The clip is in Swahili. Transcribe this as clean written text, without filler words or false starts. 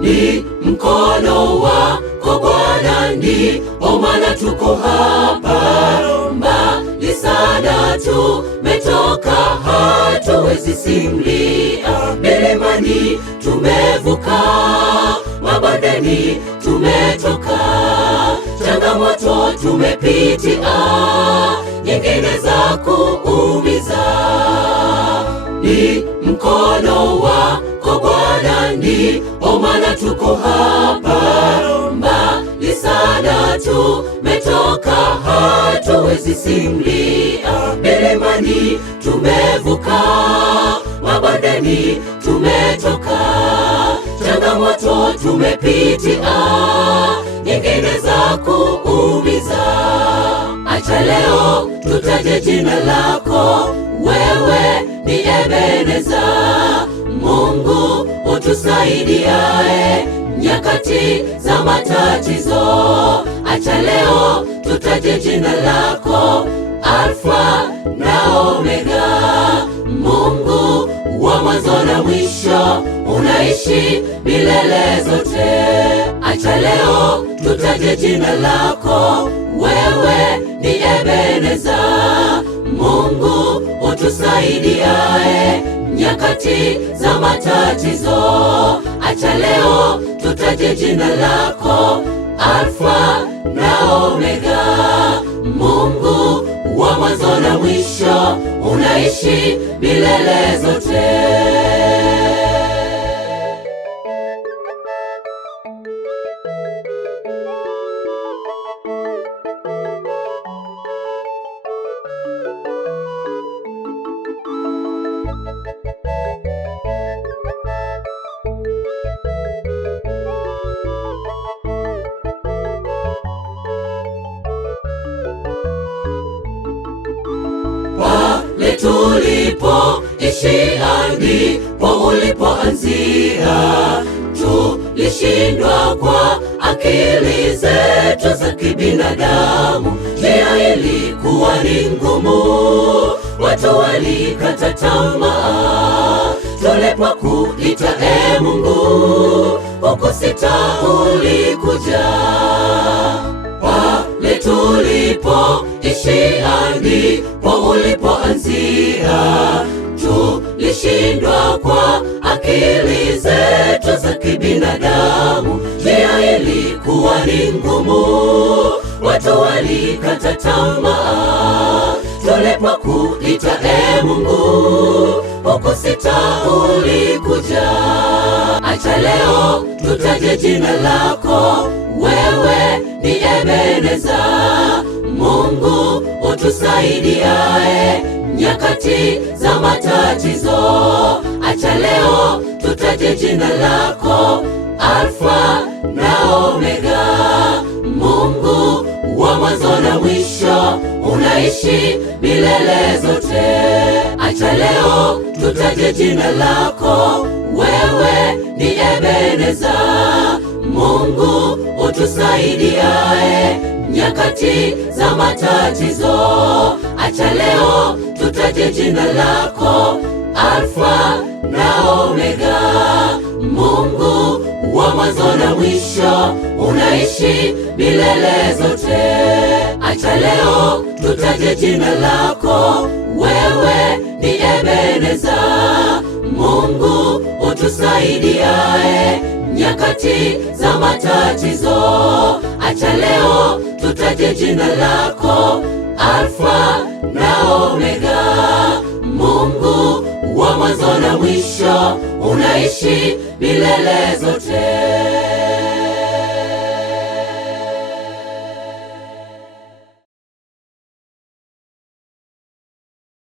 Ni mkono wako Bwana, ndio maana tuko hapa. Mbali sana tumetoka, hatuwezi simulia. Milimani tumevuka, mabondeni tumetoka, changamoto tumepitia, nyingine za kuumiza. Ni mkono wako Bwana, ndio maana tuko hapa. Mbali sana tumetoka, hatuwezi simulia. Milimani tumevuka, mabondeni tumetoka, changamoto tumepitia, nyingine za kuumiza. Acha leo tutaje jina lako, wewe ni Ebeneza, Mungu utusaidiae nyakati za matatizo. Acha leo tutaje jina lako, Alfa na Omega, Mungu wa mwanzo na mwisho, unaishi milele zote. Acha leo tutaje jina lako, wewe ni Ebeneza, Mungu utusaidiae nyakati za matatizo. Acha leo tutaje jina lako, Alfa na Omega, Mungu wa mwanzo na mwisho, unaishi milele zote. Pale tulipoishia ndipo ulipoanzia. Tulishindwa kwa akili zetu za kibinadamu, njia ilikuwa ni ngumu, watu walikata tamaa. Tulipokuita Mungu, ukusita ulikuja. Pale tulipoishia ndipo ulipoanzia. Tulishindwa kwa akili zetu za kibinadamu, njia ilikuwa ni ngumu, watu walikata tamaa. Tulipokuita Mungu, ukusita ulikuja. Acha leo tutaje jina lako, wewe ni Ebeneza, Mungu utusaidiae nyakati za matatizo. Acha leo tutaje jina lako, Alfa na Omega, Mungu wa mwanzo na mwisho, unaishi milele zote. Acha leo tutaje jina lako, wewe ni Ebeneza, Mungu utusaidiae nyakati za matatizo. Acha leo tutaje jina lako, Alfa na Omega, Mungu wa mwanzo na mwisho, unaishi milele zote. Acha leo tutaje jina lako, wewe ni Ebeneza, Mungu utusaidiae nyakati za matatizo. Acha leo tutaje jina lako, Alfa na Omega, Mungu wa mwanzo na mwisho, unaishi milele zote.